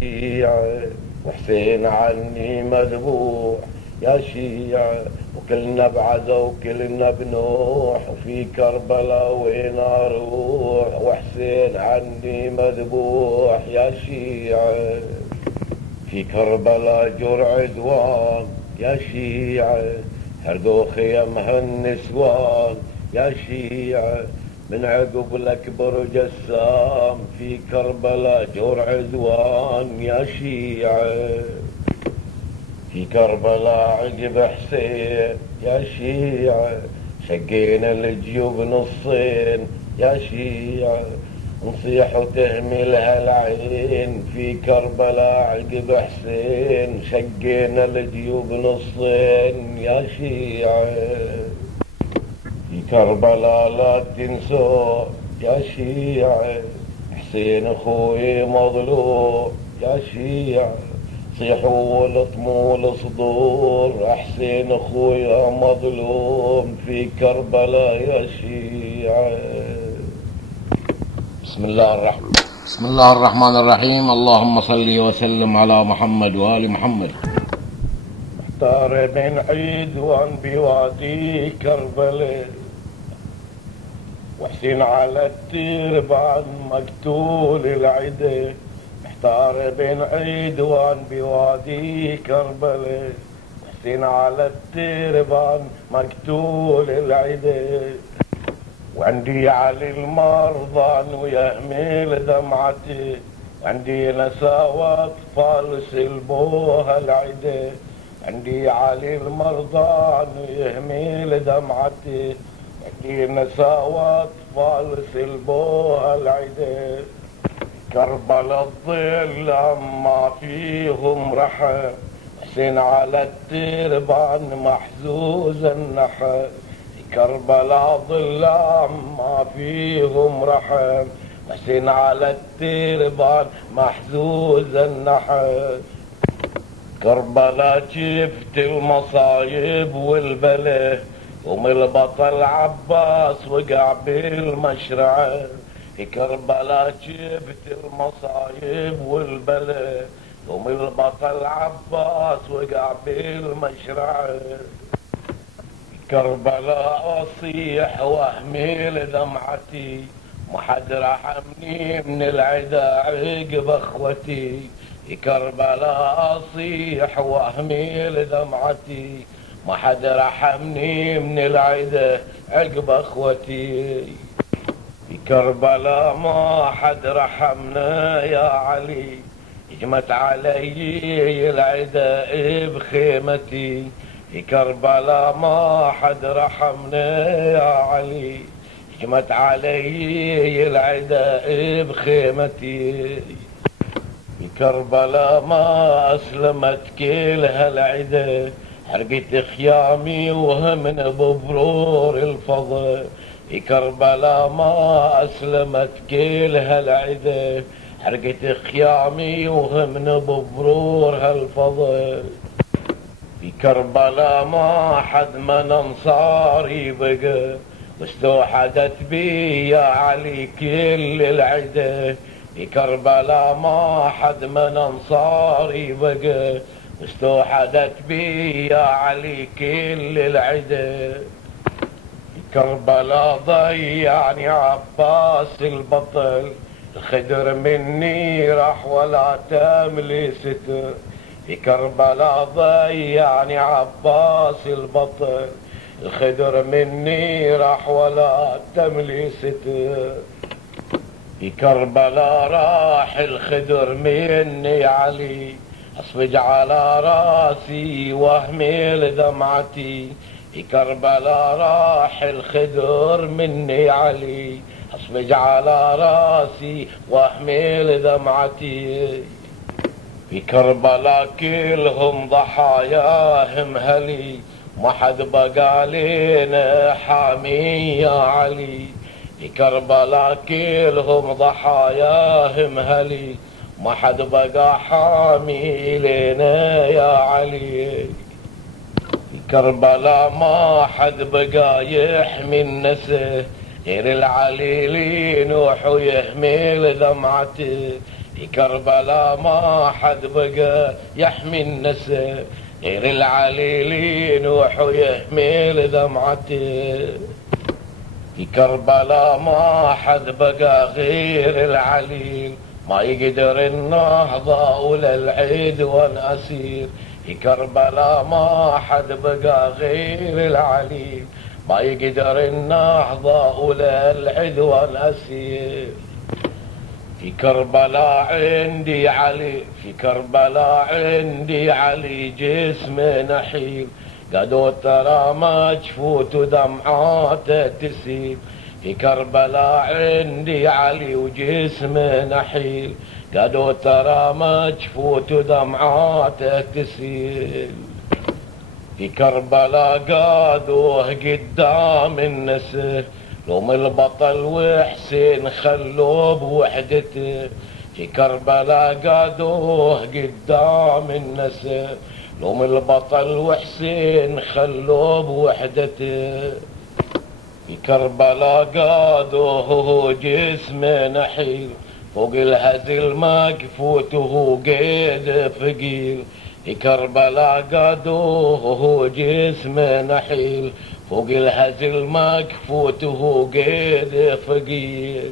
شيعة وحسين عني مذبوح يا شيعة، وكلنا بعزا وكلنا بنوح، وفي كربلاء وين اروح وحسين عني مذبوح يا شيعة. في كربلاء جرع عدوان يا شيعة، هردوا خيمها النسوان يا شيعة، من عقب الأكبر جسام. في كربلاء جرع عدوان يا شيعة. في كربلاء عقب حسين يا شيعة، شقينا الجيوب نصين يا شيعة، نصيح وتهملها العين. في كربلاء عقب حسين شقينا الجيوب نصين يا شيعة. في كربلاء لا تنسوا يا شيعة، حسين اخوي مظلوم يا شيعة، صيحوا ولطموا الصدور، حسين اخويا مظلوم في كربلاء يا شيعة. بسم الله الرحمن الرحيم. اللهم صل وسلم على محمد وآل محمد. محتار بين عيدوان بوادي كربلاء، وحسين على التربان مقتول العدا. محتار بين عيدوان بوادي كربلاء، وحسين على التربان مقتول العدا. وعندي علي المرضان ويهمل دمعتي، عندي نساوى اطفال سلبوها العدا. عندي علي المرضان ويهمل دمعتي، عندي نساوى اطفال سلبوها العدا. كربلاء الظلام ما فيهم رحى، حسين على التربان محزوز النحى. كربلاء ظلام ما فيهم رحم، حسين على التربان محزوز النحى. كربلاء شفت المصايب والبله، ومن البطل عباس وقع بالمشرعه. في كربلاء شفت المصايب والبله، ومن البطل عباس وقع بالمشرعه. كربلاء اصيح واهمل دمعتي، ما حد رحمني من العدا عقب اخوتي. كربلاء اصيح واهمل دمعتي، ما حد رحمني من العدا عقب اخوتي. في كربلاء ما حد رحمنا يا علي، هجمت علي العدا بخيمتي. في كربلاء ما حد رحمنا يا علي، هجمت علي العدا بخيمتي. في كربلاء ما اسلمت كلها العدا، حرقت خيامي وهمن ببرور الفضل. في كربلاء ما اسلمت كلها العدا، حرقت خيامي وهمن ببرور هالفضل. في كربلاء ما حد من انصاري بقى، واستوحدت بي يا علي كل العدا. في كربلاء ما حد من انصاري بقى، واستوحدت بي يا علي كل العدا. في كربلاء ضيعني عباس البطل، الخدر مني راح ولا تملي ستر. في كربلاء ضيعني عباس البطل، الخدر مني راح ولا تملي ستر. في كربلاء راح الخدر مني علي، اصفج على راسي واهمل دمعتي. في كربلاء راح الخدر مني علي، اصفج على راسي واهمل دمعتي. في كربلاء كلهم ضحاياهم هلي، ما حد بقى لنا حامي يا علي. في كربلاء كلهم ضحاياهم هلي، ما حد بقى حامي لنا يا علي. في كربلاء ما حد بقى يحمي النسه، غير العلي لي نوح ويهمل دمعته. في كربلاء ما حد بقى يحمي النسب غير العليل نوح يحمل دمعته. في كربلاء ما حد بقى غير العليل ما يقدر النهضة ولا العدوان أسير. في كربلاء ما حد بقى غير العليل ما يقدر النهضة ولا العدوان أسير. في كربلاء عندي علي، في كربلاء عندي علي جسم نحيل قدو ترى مجفوت ودمعاته تسيل. في كربلاء عندي علي وجسم نحيل قدو ترى مجفوت ودمعاته تسيل. في كربلاء قادوه قدام النسر لوم البطل وحسين خلوه بوحدته. في كربلاء قادوه قدام النسر لوم البطل وحسين خلوه بوحدته. في كربلاء قادوه جسم نحيل فوق الهزل مكفوت وهو قيد ثقيل. في كربلاء قادوه جسم نحيل فوق الهزل مكفوت وهو قيد ثقيل.